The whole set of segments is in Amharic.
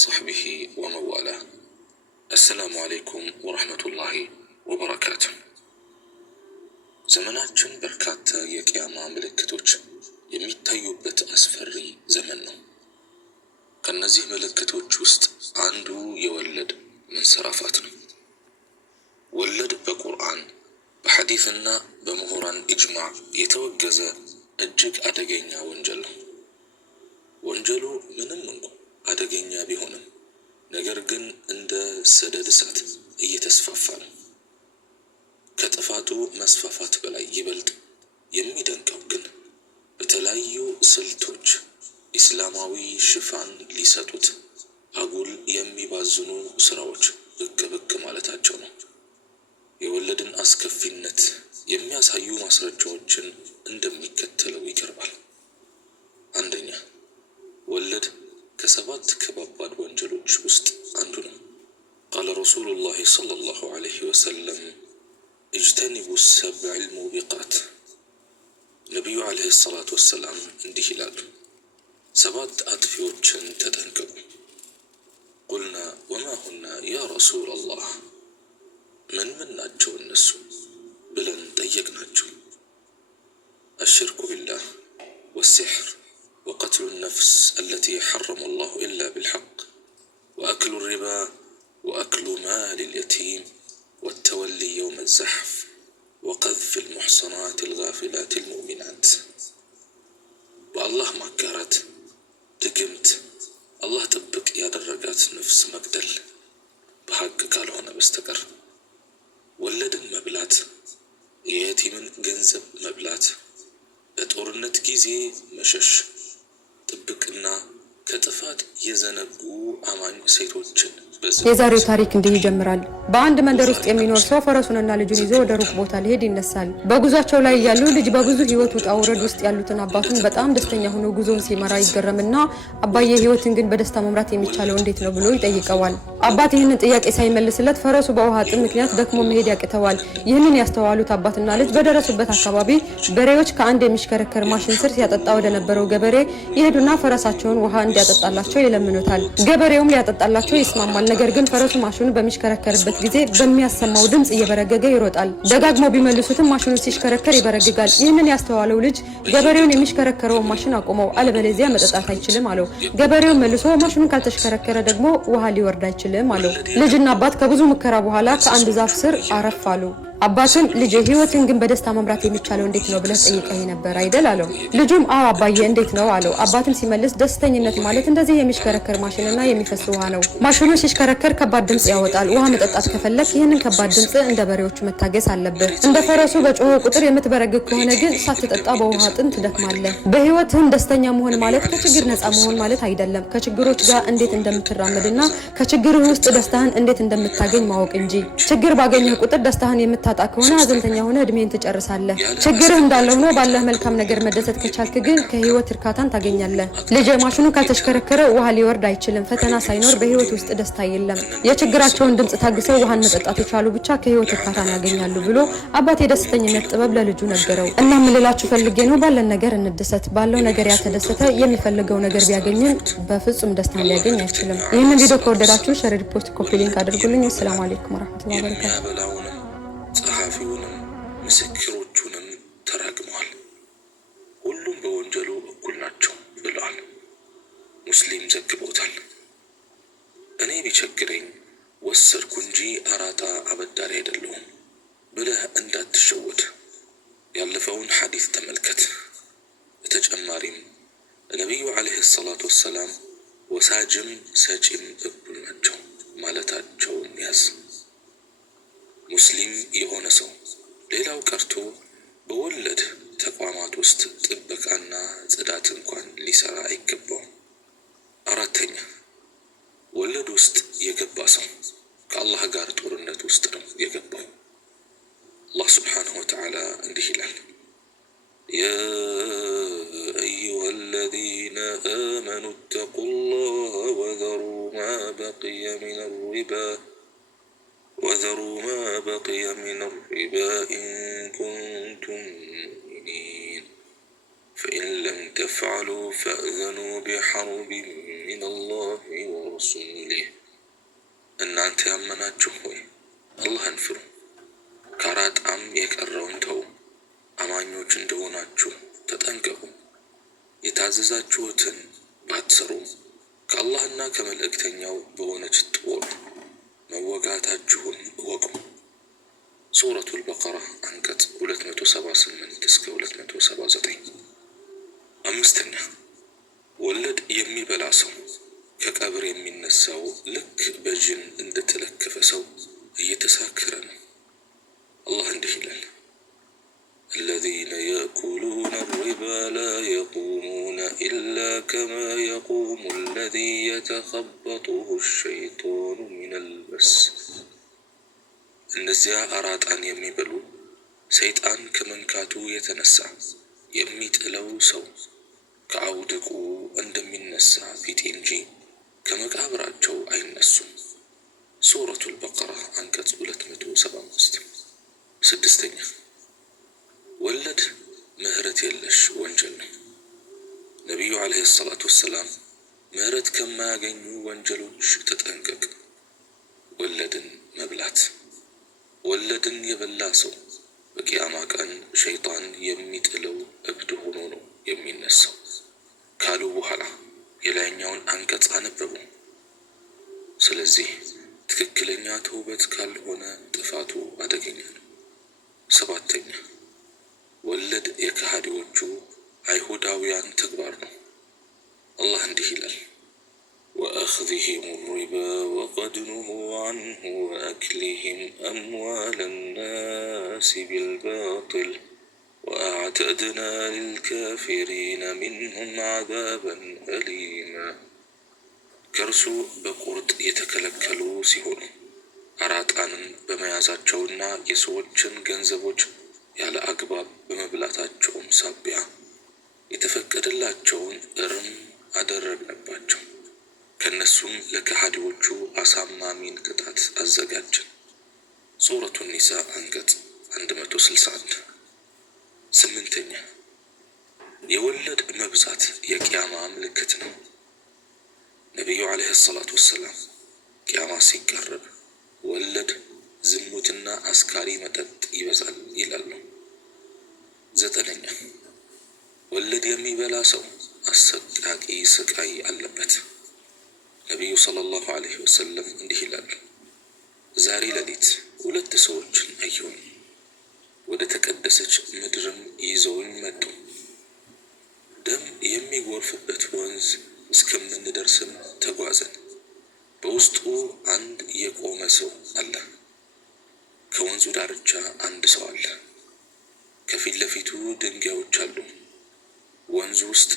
وصحبه وموالاه. السلام عليكم ورحمة الله وبركاته. ዘመናችን በርካታ የቂያማ ምልክቶች የሚታዩበት አስፈሪ ዘመን ነው። ከነዚህ ምልክቶች ውስጥ አንዱ የወለድ መንሰራፋት ነው። ወለድ በቁርአን በሐዲስና በምሁራን ኢጅማዕ የተወገዘ እጅግ አደገኛ ወንጀል ነው። ወንጀሉ ምንም እንኳን አደገኛ ቢሆንም ነገር ግን እንደ ሰደድ እሳት እየተስፋፋ ነው። ከጥፋቱ መስፋፋት በላይ ይበልጥ የሚደንቀው ግን በተለያዩ ስልቶች ኢስላማዊ ሽፋን ሊሰጡት አጉል የሚባዝኑ ስራዎች ብቅ ማለታቸው ነው። የወለድን አስከፊነት የሚያሳዩ ማስረጃዎችን እንደሚከተለው ይቀርባል። አንደኛ፣ ወለድ ከሰባት ከባባድ ወንጀሎች ውስጥ አንዱ ነው። ቃለ ረሱሉላህ ሰለላሁ ዐለይሂ ወሰለም እጅተኒቡ ሰብዐል ሙቢቃት። ነቢዩ ዐለይሂ ሰላቱ ወሰላም እንዲህ ይላሉ፣ ሰባት አጥፊዎችን ተጠንቀቁ። ቁልና ወማ ሁና ያ ረሱለላህ፣ ምን ናቸው እነሱ ብለን ጠየቅናቸው። አሽርኩ ቢላህ ወሲሕር وقتل النفس التي حرم الله إلا بالحق وأكل الربا وأكل مال اليتيم والتولي يوم الزحف وقذف المحصنات الغافلات المؤمنات. والله معكرت دقمت الله طبق يا درجات نفس مقدل بحق قال هنا بستقر. ولدن مبلات يتيمن ገንዘብ መብላት በጦርነት ጊዜ መሸሽ ጥብቅና ከጥፋት የዘነጉ አማኝ ሴቶችን የዛሬው ታሪክ እንዲህ ይጀምራል። በአንድ መንደር ውስጥ የሚኖር ሰው ፈረሱንና ልጁን ይዞ ወደ ሩቅ ቦታ ሊሄድ ይነሳል። በጉዟቸው ላይ ያሉ ልጅ በብዙ ህይወት ውጣ ውረድ ውስጥ ያሉትን አባቱን በጣም ደስተኛ ሆኖ ጉዞውን ሲመራ ይገረምና አባዬ ህይወትን ግን በደስታ መምራት የሚቻለው እንዴት ነው ብሎ ይጠይቀዋል። አባት ይህንን ጥያቄ ሳይመልስለት ፈረሱ በውሃ ጥም ምክንያት ደክሞ መሄድ ያቅተዋል። ይህንን ያስተዋሉት አባትና ልጅ በደረሱበት አካባቢ በሬዎች ከአንድ የሚሽከረከር ማሽን ስር ሲያጠጣ ወደ ነበረው ገበሬ ይሄዱና ፈረሳቸውን ውሃ እንዲያጠጣላቸው ይለምኑታል። ገበሬውም ሊያጠጣላቸው ይስማማል። ነገር ግን ፈረሱ ማሽኑ በሚሽከረከርበት ጊዜ በሚያሰማው ድምጽ እየበረገገ ይሮጣል። ደጋግሞ ቢመልሱትም ማሽኑ ሲሽከረከር ይበረግጋል። ይህንን ያስተዋለው ልጅ ገበሬውን የሚሽከረከረውን ማሽን አቆመው፣ አለበለዚያ መጠጣት አይችልም አለው። ገበሬው መልሶ ማሽኑን ካልተሽከረከረ ደግሞ ውሃ ሊወርድ አይችልም አለው። ልጅና አባት ከብዙ ሙከራ በኋላ ከአንድ ዛፍ ስር አረፍ አሉ። አባቱን ልጅ ህይወትን ግን በደስታ መምራት የሚቻለው እንዴት ነው ብለህ ጠይቀኝ ነበር አይደል አለው። ልጁም አዎ አባዬ እንዴት ነው አለው። አባትም ሲመልስ ደስተኝነት ማለት እንደዚህ የሚሽከረከር ማሽንና የሚፈስ ውሃ ነው። ማሽኑ ሲሽከረከር ከባድ ድምጽ ያወጣል። ውሃ መጠጣት ከፈለክ ይህንን ከባድ ድምጽ እንደ በሬዎቹ መታገስ አለብህ። እንደ ፈረሱ በጮኸ ቁጥር የምትበረግግ ከሆነ ግን ሳትጠጣ በውሃ ጥም ትደክማለህ። በህይወትህም ደስተኛ መሆን ማለት ከችግር ነፃ መሆን ማለት አይደለም፣ ከችግሮች ጋር እንዴት እንደምትራመድና ከችግርህ ውስጥ ደስታህን እንዴት እንደምታገኝ ማወቅ እንጂ። ችግር ባገኘህ ቁጥር ደስታህን የምታጣ ከሆነ ሀዘንተኛ ሆነ እድሜን ትጨርሳለህ። ችግርህ እንዳለ ሆኖ ባለህ መልካም ነገር መደሰት ከቻልክ ግን ከህይወት እርካታን ታገኛለህ። ልጅ ማሽኑ ካልተሽከረከረ ውሃ ሊወርድ አይችልም። ፈተና ሳይኖር በህይወት ውስጥ ደስታ የለም። የችግራቸውን ድምጽ ታግሰው ውሃን መጠጣት የቻሉ ብቻ ከህይወት እርካታን ያገኛሉ ብሎ አባት የደስተኝነት ጥበብ ለልጁ ነገረው። እና ምን ልላችሁ ፈልጌ ነው፣ ባለን ነገር እንደሰት። ባለው ነገር ያልተደሰተ የሚፈልገው ነገር ቢያገኝም በፍጹም ደስታን ሊያገኝ አይችልም። ይህንን ቪዲዮ ከወደዳችሁ ሼር፣ ሪፖስት፣ ኮፒ ሊንክ አድርጉልኝ። ሰላም አለይኩም ወራህመቱላሂ ወበረካቱ። ጸሐፊውንም ምስክሮቹንም ተራግመዋል። ሁሉም በወንጀሉ እኩል ናቸው ብለዋል። ሙስሊም ዘግቦታል። እኔ ቢቸግረኝ ወሰድኩ እንጂ አራጣ አበዳሪ አይደለሁም ብለህ እንዳትሸወድ። ያለፈውን ሐዲስ ተመልከት። በተጨማሪም ነቢዩ ዐለይሂ ሰላቱ ወሰላም ወሳጅም ሰጪም እኩል ናቸው ማለታቸውን ያዝ። ሙስሊም የሆነ ሰው ሌላው ቀርቶ በወለድ ተቋማት ውስጥ ጥበቃና ጽዳት እንኳን ሊሰራ አይገባውም። አራተኛ፣ ወለድ ውስጥ የገባ ሰው ከአላህ ጋር ጦርነት ውስጥ ነው የገባው። አላህ ሱብሓነሁ ወተዓላ እንዲህ ይላል፣ ያ አዩሀ አለዚነ አመኑ ተቁላህ ወዘሩ ማ በቂየ ሚነ ሪባ وذروا ما بقي من الربا إن كنتم مؤمنين فإن لم تفعلوا فأذنوا بحرب من الله ورسوله እናንተ ያመናችሁ ሆይ አላህን ፍሩ፣ ከአራጣም የቀረውን ተው፣ አማኞች እንደሆናችሁ ተጠንቀቁ። የታዘዛችሁትን ባትሰሩ ከአላህና ከመልእክተኛው በሆነች ጦር መወጋታችሁን እወቁ። ሱረቱል በቀራ አንቀጽ 278 እስከ 279። አምስተኛ ወለድ የሚበላ ሰው ከቀብር የሚነሳው ልክ በጅን እንደተለከፈ ሰው እየተሳከረ ነው። አላህ እንዲህ ይላል፣ الذين يأكلون الربا لا يقومون إلا كما يقوم الذي يتخبطه الشيطان من المس እነዚያ አራጣን የሚበሉ ሰይጣን ከመንካቱ የተነሳ የሚጥለው ሰው ከአውድቁ እንደሚነሳ ፊት እንጂ ከመቃብራቸው አይነሱም። ሱረቱል በቀራ አንቀጽ 275። ስድስተኛ ወለድ ምህረት የለሽ ወንጀል ነው። ነቢዩ ዓለይሂ ሰላቱ ወሰላም ምህረት ከማያገኙ ወንጀሎች ተጠንቀቅ፣ ወለድን መብላት። ወለድን የበላ ሰው በቂያማ ቀን ሸይጣን የሚጥለው እብድ ሆኖ ነው የሚነሳው ካሉ በኋላ የላይኛውን አንቀጽ አነበቡ። ስለዚህ ትክክለኛ ተውበት ካልሆነ ጥፋቱ አደገኛ ነው። ሰባተኛ ወለድ የከሃዲዎቹ አይሁዳውያን ተግባር ነው። አላህ እንዲህ ይላል፣ وأخذهم الربا وقد نهوا عنه وأكلهم أموال الناس بالباطل وأعتدنا للكافرين منهم عذابا أليما ከእርሱ በቁርጥ የተከለከሉ ሲሆኑ አራጣንን በመያዛቸውና የሰዎችን ገንዘቦች ያለ አግባብ በመብላታቸውም ሳቢያ የተፈቀደላቸውን እርም አደረግንባቸው። ከነሱም ለከሃዲዎቹ አሳማሚን ቅጣት አዘጋጀን። ሱረቱ ኒሳ አንቀጽ 161። ስምንተኛ የወለድ መብዛት የቂያማ ምልክት ነው። ነቢዩ ዓለይሂ ሰላቱ ወሰላም ቂያማ ሲቀርብ ወለድ፣ ዝሙትና አስካሪ መጠጥ ይበዛል ይላሉ። ዘጠነኛ ወለድ የሚበላ ሰው አሰቃቂ ስቃይ አለበት። ነቢዩ ሰለላሁ ዐለይሂ ወሰለም እንዲህ ይላሉ፣ ዛሬ ሌሊት ሁለት ሰዎችን አየሁኝ፣ ወደ ተቀደሰች ምድርም ይዘውኝ መጡ። ደም የሚጎርፍበት ወንዝ እስከምንደርስም ተጓዘን። በውስጡ አንድ የቆመ ሰው አለ። ከወንዙ ዳርቻ አንድ ሰው አለ። ከፊት ለፊቱ ድንጋዮች አሉ። ወንዙ ውስጥ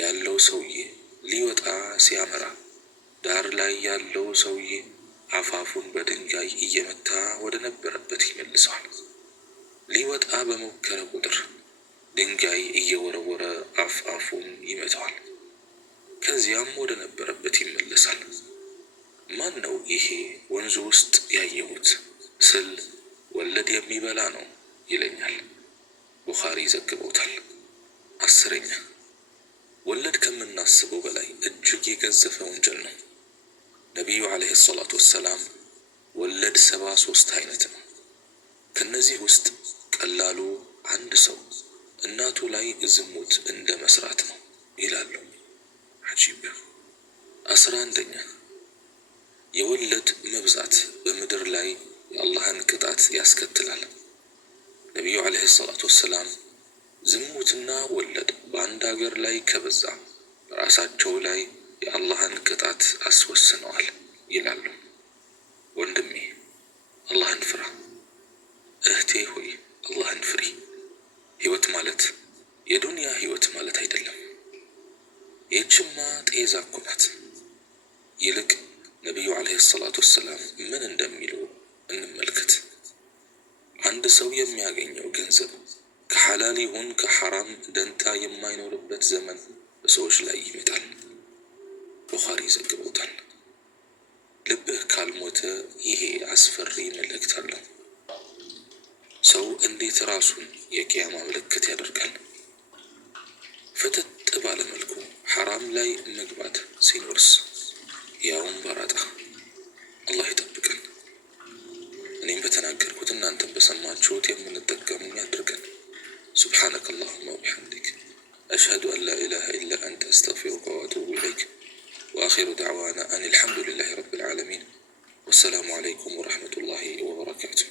ያለው ሰውዬ ሊወጣ ሲያመራ ዳር ላይ ያለው ሰውዬ አፋፉን በድንጋይ እየመታ ወደ ነበረበት ይመልሰዋል። ሊወጣ በሞከረ ቁጥር ድንጋይ እየወረወረ አፋፉን ይመታዋል። ከዚያም ወደ ነበረበት ይመለሳል። ማን ነው ይሄ ወንዙ ውስጥ ያየሁት ስል ወለድ የሚበላ ነው ይለኛል። ቡኻሪ ዘግበውታል። አስረኛ ወለድ ከምናስበው በላይ እጅግ የገዘፈ ወንጀል ነው። ነቢዩ ዓለይሂ ሰላቱ ወሰላም ወለድ 73 አይነት ነው። ከነዚህ ውስጥ ቀላሉ አንድ ሰው እናቱ ላይ ዝሙት እንደ መስራት ነው ይላሉ። አጂብ። 11ኛ የወለድ መብዛት በምድር ላይ የአላህን ቅጣት ያስከትላል። ነቢዩ ዓለይሂ ሰላቱ ወሰላም ዝሙትና ወለድ በአንድ ሀገር ላይ ከበዛ በራሳቸው ላይ የአላህን ቅጣት አስወስነዋል ይላሉ። ወንድሜ አላህን ፍራ፣ እህቴ ሆይ አላህን ፍሪ። ህይወት ማለት የዱንያ ህይወት ማለት አይደለም። ይህችማ ጤዛ እኮ ናት። ይልቅ ነቢዩ ዓለይሂ ሰላቱ ወሰላም ምን እንደሚሉ እንመልከት። አንድ ሰው የሚያገኘው ገንዘብ ከሐላል ይሁን ከሐራም ደንታ የማይኖርበት ዘመን በሰዎች ላይ ይመጣል። ቡኻሪ ዘግበውታል። ልብህ ካልሞተ ይሄ አስፈሪ መልእክት አለው። ሰው እንዴት ራሱን የቂያማ ምልክት ያደርጋል? ፈተት ባለ መልኩ ሐራም ላይ መግባት ሲኖርስ ያውም በራጣ። አላህ ይጠብቀን። እኔም በተናገርኩት እናንተም በሰማችሁት የምንጠቀም ያድርገን። ሱብሓነከ አላሁመ ወቢሐምዲክ አሽሀዱ አን ላ ኢላሃ ኢላ አንተ አስተግፊሩከ ወአቱቡ ኢለይክ ወአኺሩ ደዕዋና አን አልሐምዱሊላሂ ረቢል ዓለሚን ወሰላሙ ዓለይኩም ወረሕመቱላሂ ወበረካቱሁ።